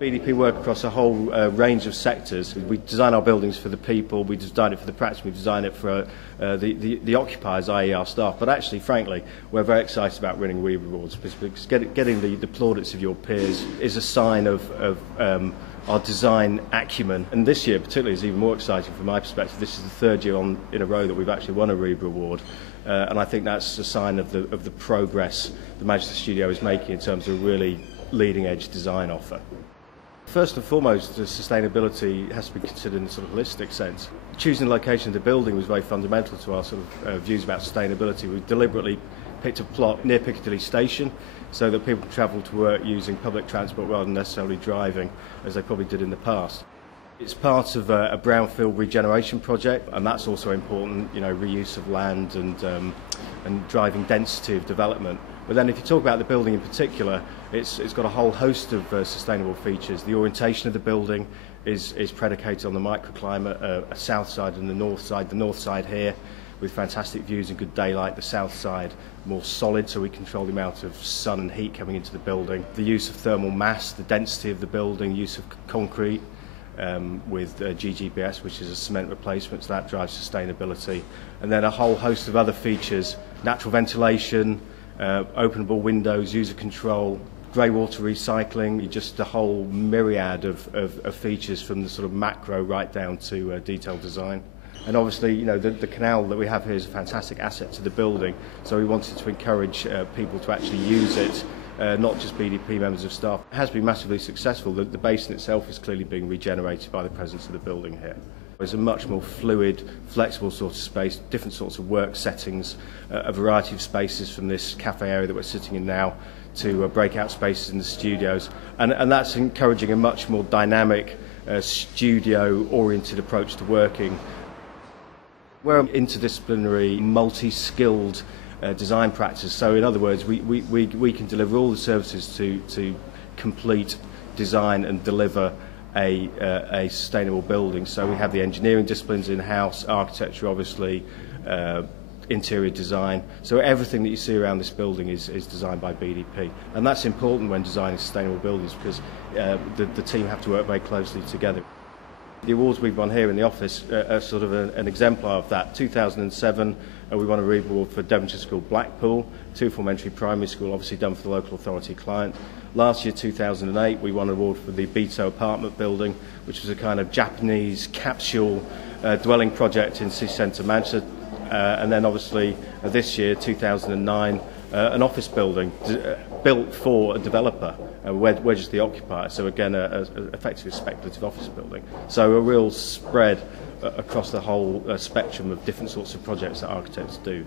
BDP work across a whole range of sectors. We design our buildings for the people, we design it for the practice, we design it for the occupiers, i.e. our staff. But actually, frankly, we're very excited about winning RIBA Awards because getting the plaudits of your peers is a sign of our design acumen. And this year particularly is even more exciting from my perspective. This is the third year in a row that we've actually won a RIBA Award. And I think that's a sign of the progress the Manchester studio is making in terms of a really leading edge design offer. First and foremost, the sustainability has to be considered in a sort of holistic sense. Choosing the location of the building was very fundamental to our sort of views about sustainability. We deliberately picked a plot near Piccadilly Station so that people can travel to work using public transport rather than necessarily driving, as they probably did in the past. It's part of a brownfield regeneration project, and that's also important, you know, reuse of land and driving density of development. But then if you talk about the building in particular, it's got a whole host of sustainable features. The orientation of the building is predicated on the microclimate, a south side and the north side. The north side here with fantastic views and good daylight, the south side more solid, so we control the amount of sun and heat coming into the building. The use of thermal mass, the density of the building, use of concrete, with GGBS, which is a cement replacement, so that drives sustainability. And then a whole host of other features, natural ventilation, openable windows, user control, grey water recycling, just a whole myriad of features from the sort of macro right down to detailed design. And obviously, you know, the canal that we have here is a fantastic asset to the building, so we wanted to encourage people to actually use it. Not just BDP members of staff. It has been massively successful. The basin itself is clearly being regenerated by the presence of the building here. It's a much more fluid, flexible sort of space, different sorts of work settings, a variety of spaces from this cafe area that we're sitting in now to breakout spaces in the studios. And that's encouraging a much more dynamic, studio-oriented approach to working. We're an interdisciplinary, multi-skilled design practice. So in other words, we can deliver all the services to complete design and deliver a sustainable building. So we have the engineering disciplines in-house, architecture obviously, interior design. So everything that you see around this building is designed by BDP. And that's important when designing sustainable buildings because the team have to work very closely together. The awards we've won here in the office are sort of an exemplar of that. 2007, we won a RIBA Award for Devonshire School Blackpool, 2 form entry primary school, obviously done for the local authority client. Last year, 2008, we won an award for the Beto apartment building, which was a kind of Japanese capsule dwelling project in city centre Manchester. And then obviously this year, 2009, an office building built for a developer. We're just the occupier, so again, effectively a speculative office building. So a real spread across the whole spectrum of different sorts of projects that architects do.